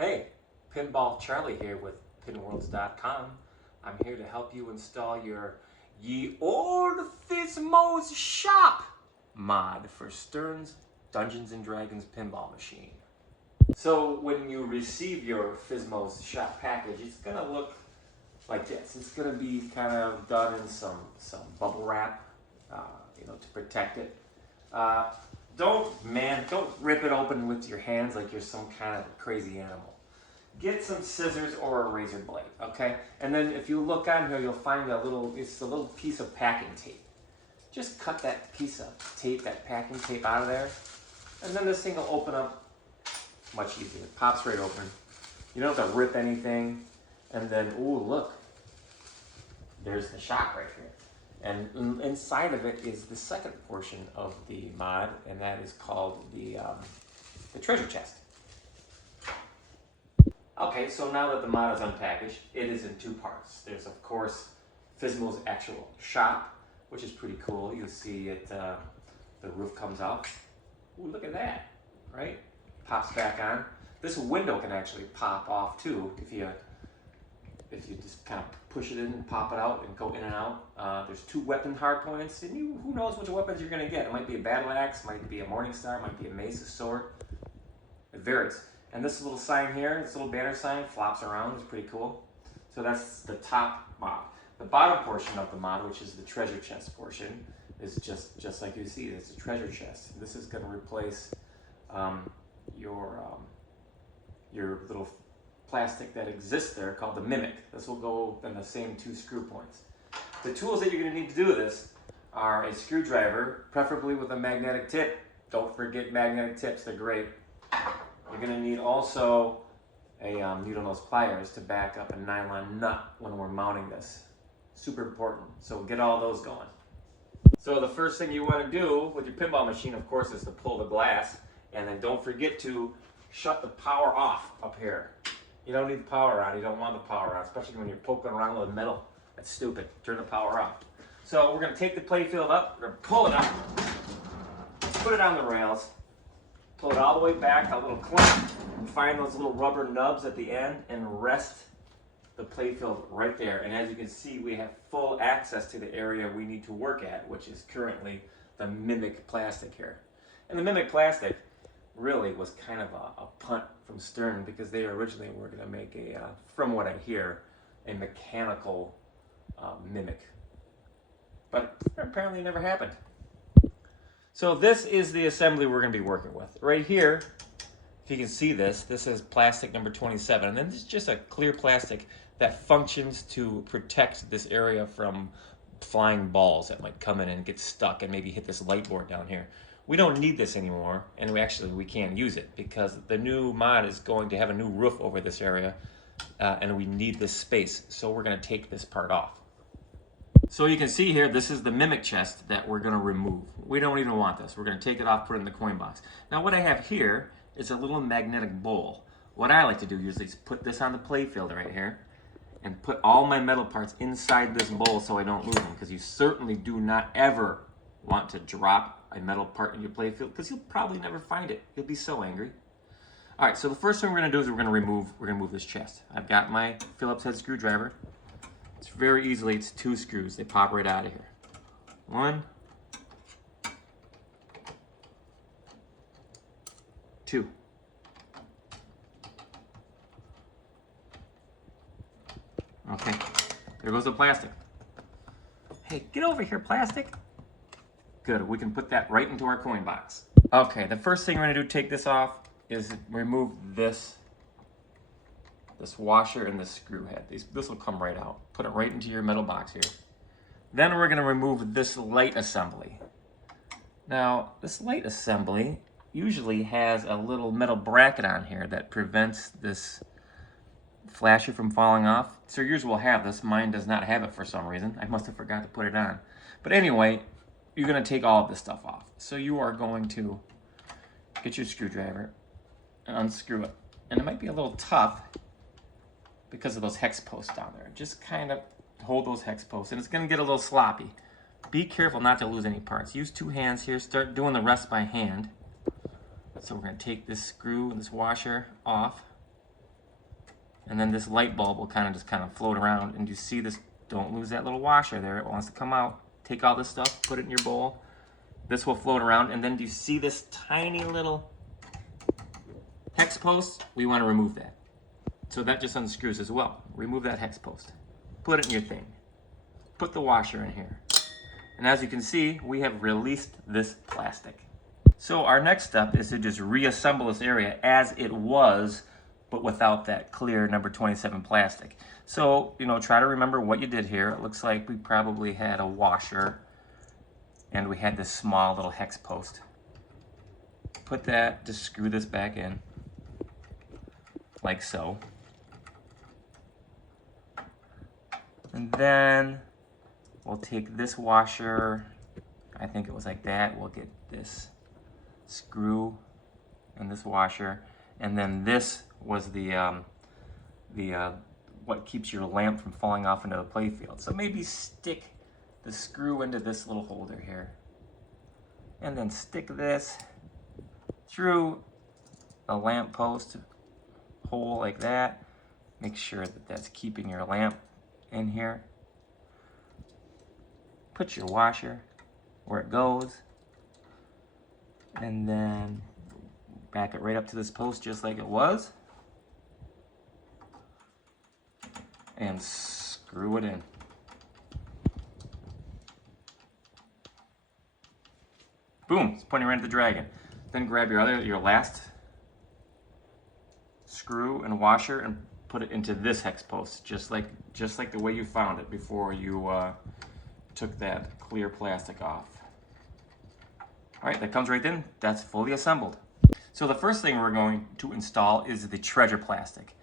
Hey, Pinball Charlie here with PinWorld's.com. I'm here to help you install your Ye Olde Fizmo Shoppe mod for Stern's Dungeons & Dragons pinball machine. So when you receive your Fizmo Shoppe package, it's going to look like this. It's going to be kind of done in some bubble wrap, to protect it. Don't rip it open with your hands like you're some kind of crazy animal. Get some scissors or a razor blade, okay? And then if you look on here, you'll find it's a little piece of packing tape. Just cut that piece of tape, that packing tape out of there, and then this thing will open up much easier. It pops right open. You don't have to rip anything. And then, ooh, look, there's the Shoppe right here. And inside of it is the second portion of the mod, and that is called the treasure chest. Okay, so now that the mod is unpackaged, it is in two parts. There's, of course, Fizmo's actual Shoppe, which is pretty cool. You see it, the roof comes out. Ooh, look at that, right? Pops back on. This window can actually pop off too if you just kind of push it in and pop it out and go in and out. There's two weapon hard points, and who knows which weapons you're going to get. It might be a battle axe, might be a morning star, might be a mace, a sword. It varies. And this little sign here, this little banner sign, flops around. It's pretty cool. So that's the top mod. The bottom portion of the mod, which is the treasure chest portion, is just like you see. It's a treasure chest. This is going to replace your little plastic that exists there called the Mimic. This will go in the same two screw points. The tools that you're going to need to do this are a screwdriver, preferably with a magnetic tip. Don't forget magnetic tips, they're great. You're going to need also a needle nose pliers to back up a nylon nut when we're mounting this. Super important, so get all those going. So the first thing you want to do with your pinball machine, of course, is to pull the glass, and then don't forget to shut the power off up here. You don't need the power on. You don't want the power on, especially when you're poking around with metal. That's stupid. Turn the power off. So we're going to take the playfield up. We're going to pull it up. Put it on the rails. Pull it all the way back, a little clamp. Find those little rubber nubs at the end and rest the playfield right there. And as you can see, we have full access to the area we need to work at, which is currently the Mimic plastic here. And the Mimic plastic really was kind of a punt from Stern because they originally were going to make from what I hear, a mechanical Mimic. But apparently it never happened. So this is the assembly we're going to be working with. Right here, if you can see this is plastic number 27. And then this is just a clear plastic that functions to protect this area from flying balls that might come in and get stuck and maybe hit this light board down here. We don't need this anymore, and we can't use it because the new mod is going to have a new roof over this area, and we need this space. So we're going to take this part off. So you can see here, this is the Mimic chest that we're going to remove. We don't even want this. We're going to take it off, put it in the coin box. Now what I have here is a little magnetic bowl. What I like to do usually is put this on the playfield right here and put all my metal parts inside this bowl so I don't lose them, because you certainly do not ever want to drop a metal part in your playfield because you'll probably never find it. You'll be so angry. All right, so the first thing we're going to do is we're going to remove this chest. I've got my Phillips head screwdriver. It's very easily, it's two screws. They pop right out of here. One, two. Okay, there goes the plastic. Hey, get over here, plastic. Good, we can put that right into our coin box. Okay, the first thing we're gonna do to take this off is remove this washer and this screw head. This will come right out. Put it right into your metal box here. Then we're gonna remove this light assembly. Now, this light assembly usually has a little metal bracket on here that prevents this flasher from falling off. So yours will have this. Mine does not have it for some reason. I must have forgot to put it on. But anyway, you're going to take all of this stuff off. So you are going to get your screwdriver and unscrew it. And it might be a little tough because of those hex posts down there. Just kind of hold those hex posts, and it's going to get a little sloppy. Be careful not to lose any parts. Use two hands here. Start doing the rest by hand. So we're going to take this screw and this washer off. and then this light bulb will just kind of float around, and you see this, don't lose that little washer there, it wants to come out. Take all this stuff, put it in your bowl. This will float around, and then do you see this tiny little hex post? We want to remove that. So that just unscrews as well. Remove that hex post. Put it in your thing. Put the washer in here. And as you can see, we have released this plastic. So our next step is to just reassemble this area as it was, but without that clear number 27 plastic. So, try to remember what you did here. It looks like we probably had a washer and we had this small little hex post. Put that, just screw this back in, like so. And then we'll take this washer, I think it was like that, we'll get this screw and this washer, and then this was the what keeps your lamp from falling off into the playfield. So maybe stick the screw into this little holder here, and then stick this through a lamp post hole like that. Make sure that that's keeping your lamp in here. Put your washer where it goes, and then back it right up to this post just like it was, and screw it in. Boom, it's pointing right at the dragon. Then grab your last screw and washer and put it into this hex post, just like the way you found it before you took that clear plastic off. All right, that comes right in. That's fully assembled. So the first thing we're going to install is the treasure plastic.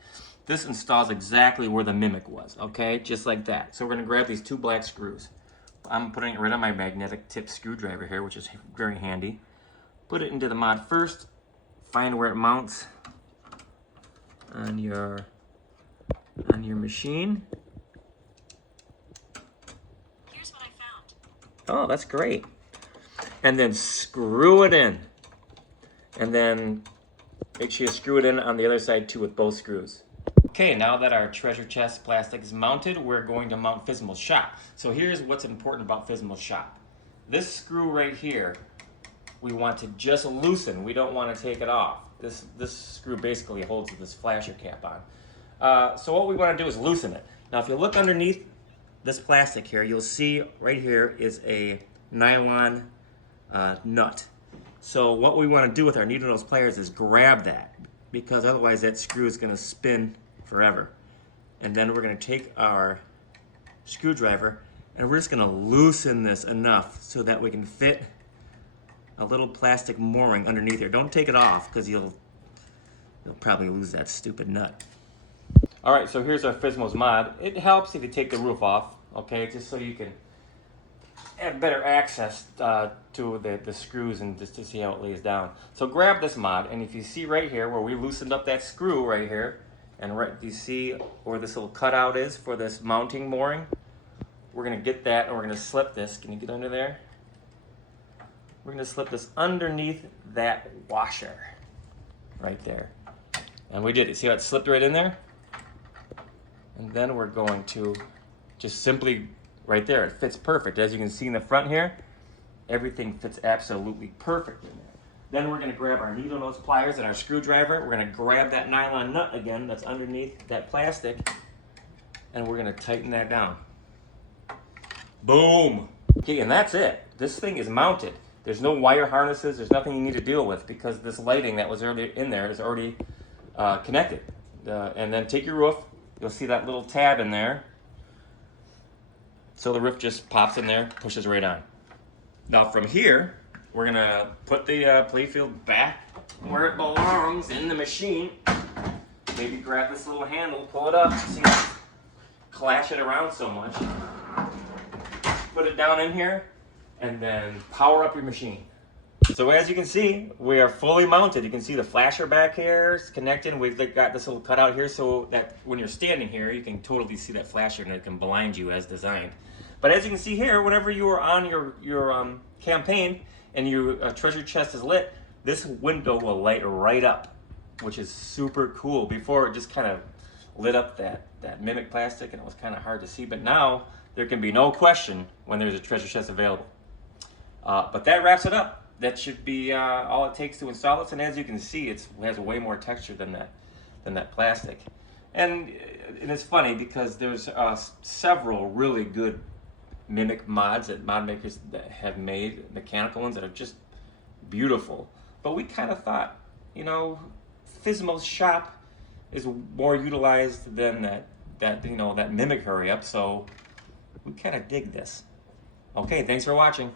This installs exactly where the mimic was, okay? Just like that. So we're gonna grab these 2 black screws. I'm putting it right on my magnetic tip screwdriver here, which is very handy. Put it into the mod first. Find where it mounts on your machine. Here's what I found. Oh, that's great. And then screw it in. And then make sure you screw it in on the other side too with both screws. Okay, now that our treasure chest plastic is mounted, we're going to mount Fizmo Shoppe. So here's what's important about Fizmo Shoppe. This screw right here, we want to just loosen. We don't want to take it off. This screw basically holds this flasher cap on. So what we want to do is loosen it. Now if you look underneath this plastic here, you'll see right here is a nylon nut. So what we want to do with our needle nose pliers is grab that, because otherwise that screw is going to spin forever. And then we're going to take our screwdriver and we're just going to loosen this enough so that we can fit a little plastic mooring underneath here. Don't take it off, because you'll probably lose that stupid nut. All right, so here's our Fizmo's mod. It helps if you take the roof off, okay, just so you can have better access to the screws and just to see how it lays down. So grab this mod, and if you see right here where we loosened up that screw right here, and right, you see where this little cutout is for this mounting mooring, we're gonna get that and we're gonna slip this. Can you get under there? We're gonna slip this underneath that washer right there. And we did it. See how it slipped right in there? And then we're going to just simply, right there, it fits perfect. As you can see in the front here, everything fits absolutely perfect in there. Then we're gonna grab our needle nose pliers and our screwdriver. We're gonna grab that nylon nut again that's underneath that plastic, and we're gonna tighten that down. Boom! Okay, and that's it. This thing is mounted. There's no wire harnesses, there's nothing you need to deal with, because this lighting that was already in there is already connected. And then take your roof, you'll see that little tab in there. So the roof just pops in there, pushes right on. Now from here, we're gonna put the playfield back where it belongs in the machine. Maybe grab this little handle, pull it up, see how clash it around so much. Put it down in here, and then power up your machine. So as you can see, we are fully mounted. You can see the flasher back here is connected. We've got this little cutout here so that when you're standing here, you can totally see that flasher and it can blind you as designed. But as you can see here, whenever you are on your campaign and your treasure chest is lit, this window will light right up, which is super cool. Before it just kind of lit up that Mimic plastic, and it was kind of hard to see. But now there can be no question when there's a treasure chest available. But that wraps it up. That should be all it takes to install this. And as you can see, it has way more texture than that plastic. And it's funny because there's several really good Mimic mods that mod makers that have made, mechanical ones that are just beautiful. But we kind of thought, you know, Fizmo Shoppe is more utilized than that Mimic hurry up. So we kind of dig this. Okay, thanks for watching.